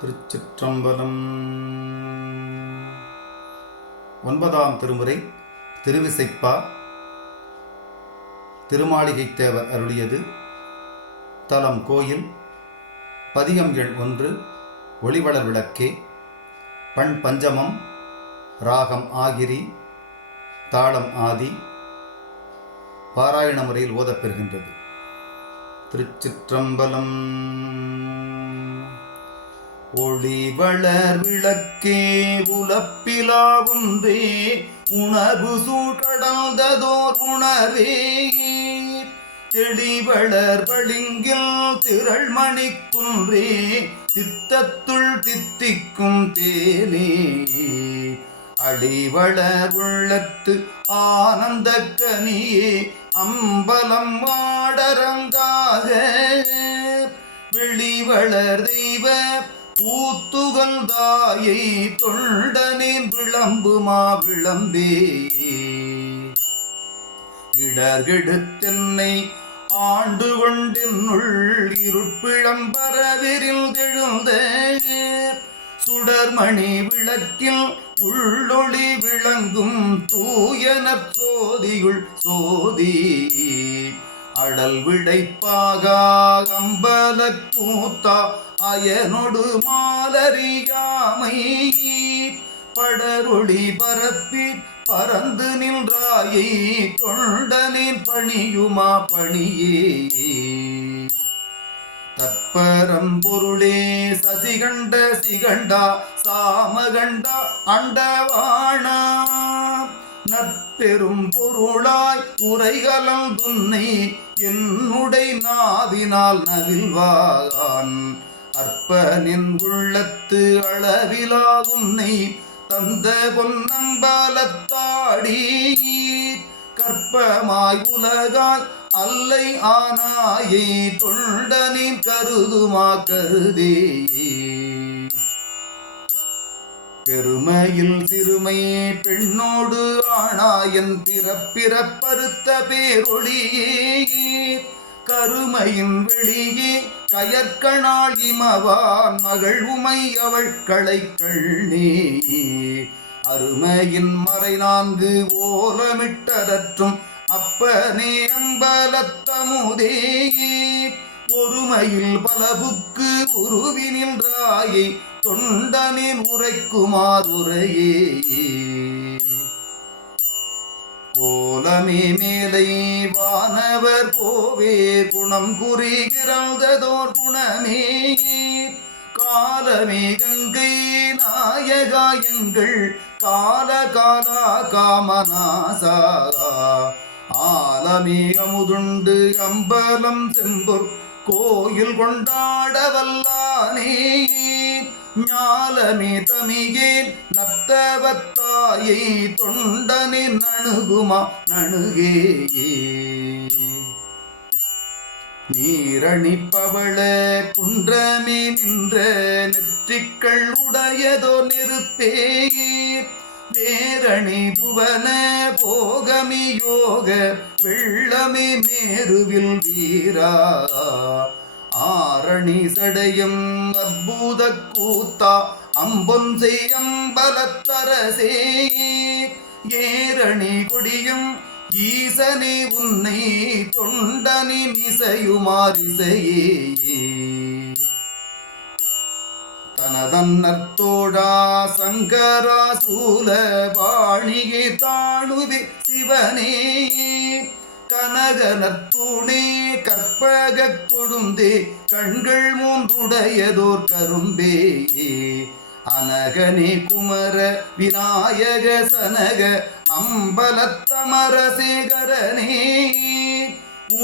திருச்சிற்றம்பலம். 9ஆம் திருமுறை திருவிசைப்பா. திருமாளிகைத் தேவர் அருளியது. தலம் கோயில். பதிகம் எண் 1. ஒளிவளர் விளக்கே. பண் பஞ்சமம். ராகம் ஆகிரி. தாளம் ஆதி. பாராயண முறையில் ஓதப்பெறுகின்றது. திருச்சிற்றம்பலம். ஒளிவளர் விளக்கே உலப்பிலா ஒன்றே, உணர்வு சூழ்கடந்ததோர் உணரே. தெளிவளர் பளிங்கில் திரள்மணி குன்றே, சித்தத்துள் தித்திக்கும் தேனே. அடிவளர் உள்ளத்து ஆனந்த கனியே, அம்பலம் வாடரங்காக. வெளிவளர் தெய்வ பூத்துகள் தாயை, தொண்டனின் விளம்புமா விளம்பே. இடர்கெடுத்தென்னை ஆண்டு கொண்டென்னுள் இருட்பிழம்பரவிரில் தெழுந்த சுடர்மணி விளக்கில் உள்ளொளி விளங்கும் தூயனற் சோதியுள் சோதி. அடல் விடைப்பாக அம்பல கூத்தா அயனொடு மாலறியாமை. படரொளி பரப்பி பறந்து நின்றாயை, தொண்டனின் பணியுமா பணியே. தற்பரம் பொருளே சசிகண்ட சிகண்டா சாமகண்டா அண்டவாணா. நற்பெரும் பொருளாய் உரைகலம் துன்னை, என்னுடை நாவினால் நவில்வான். அற்பனின் உள்ளத்து அளவிலாதுன்னை, தந்த பொன்னம்பலத்தாடி. கற்பமாய் உலகாய் அல்லை ஆனாயை, தொண்டனின் கருதுமா கருதே. பெருமையில் சிறுமை பெண்ணோடு ஆனாயன் பிறப்பறுத்த பேரொளியே. கருமையின் வெளியே கயற்கணாள் இமவான் மகள் உமை அவள் களைக்கண்ணே. அருமையின் மறை 4 ஓலமிட்டதற்றும் அப்பனே அம்பலத்தமுதே. ஒருமையில் பலபுக்கு உருவினின்றாயை, தொண்டனின் உரைக்குமாறுரையே. கோலமே மேலை வானவர் கோவே, குணம் குறிகிறதோர் குணமே. காலமே கங்கை நாயகாயங்கள் கால காலா காமநாசா. ஆலமே அமுதுண்டு அம்பலம் செம்பொர் கோயில் கொண்டாட வல்லானே. ஞாலமே தமிகேன் நத்தவத்தாயை, தொண்டனின் நணுகுமா நணுகே. நீரணிப்பவள குன்றமே நின்ற நெற்றிக்கள் உடையதோ நெருப்பே. வேரணி புவன போகமி யோக வெள்ளமே மேருவில் வீரா. ஆரணி சடையும் அற்புத கூத்தா அம்பொன்சை அம்பலத்தரசே. ஏரணி கொடியும் ஈசனே உன்னை, தொண்டனின் இசையுமாரிசையே. தனதன்னத்தோடா சங்கரா சூல பாணிகே தாணுவே சிவனே. கனகனத்தூணே கற்பக கொழுந்தே, கண்கள் 3 கரும்பே. அனகனே குமர விநாயக சனக அம்பலத்தமரசேகரனே.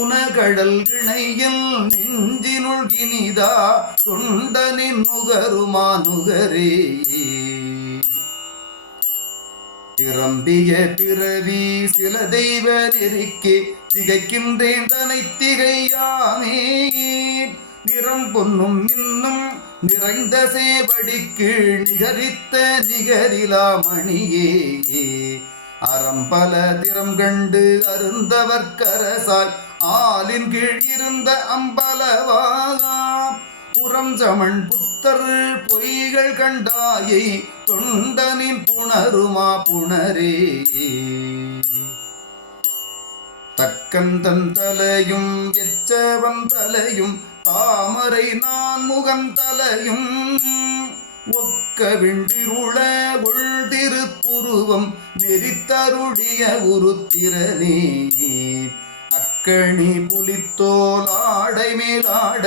உனகடல் கிணையில் நெஞ்சினுள் இனிதா, தொண்டனின் நுகருமா நுகரே. திறம்பிய பிறவி சில தெய்வ நெறிக்கே, திகைக்கின்றேன் தனை திகையானே. நிறம் பொன்னும் இன்னும் நிறைந்த சேவடிக்கு, நிகரித்த நிகரிலா மணியே. அறம்பல திறம் கண்டு அருந்தவர்க்கரசாய், ஆலின் கீழ் இருந்த அம்பலவா. புறம் சமன் புத்த புத்தர் பொய்கள் கண்டாயை தொண்டனின் புணருமா புணரே. தக்கந்தன் தலையும் எச்சவன் தலையும் தாமரை நான் முகன் தலையும் ஒக்க விண்டிருள உள் திருப்புருவம் நெறித்தருடைய உருத்திரனே. அக்கணி புலித்தோல் ஆடை மேலாட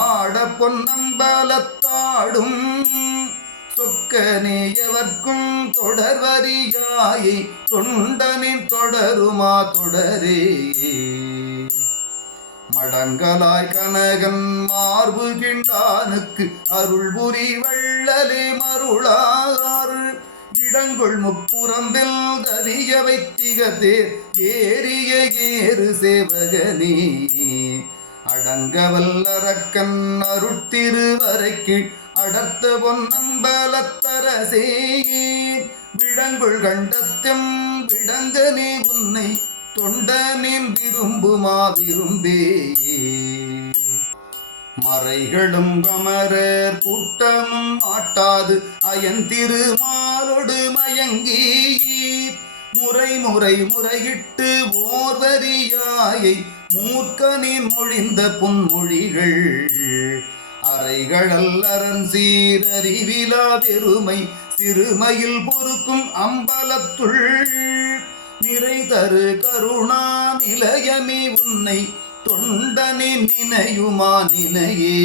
ஆட பொன்னம்பலத்தாடும் சொக்கனேயவர்க்கும் தொடர்வரியாயை தொண்டனின் தொடருமா தொடரே. மடங்கலாய் கனகன் மார்பு கிண்டானுக்கு அருள் புரி வள்ளலே மருளாறு இடங்கொள் முப்புறம்பில் கரிய வைத்திகதே ஏறிய ஏறு சேவகனே. அடங்கவல்லரக்கன் அருட்திருவரைக்கு அடர்த்த பொன்னம்பலத்தரசே விடங்குள் கண்டத்தும் விடங்கனே உன்னை தொண்டனின் விரும்புமா விரும்பே. மறைகளும் அமரர் கூட்டமும் ஆட்டாது அயன் திருமாலொடு மயங்கி முறை முறை முறையிட்டு ஓர்வரியாயை மூர்க்கனின் மொழிந்த புன்மொழிகள் அறைகளல்லரன் சீரறிவிலா பெருமை சிறுமையில் பொறுக்கும் அம்பலத்துள் நிறை தரு கருணா நிலையமே உன்னை தொண்டனின் நினையுமா நினையே.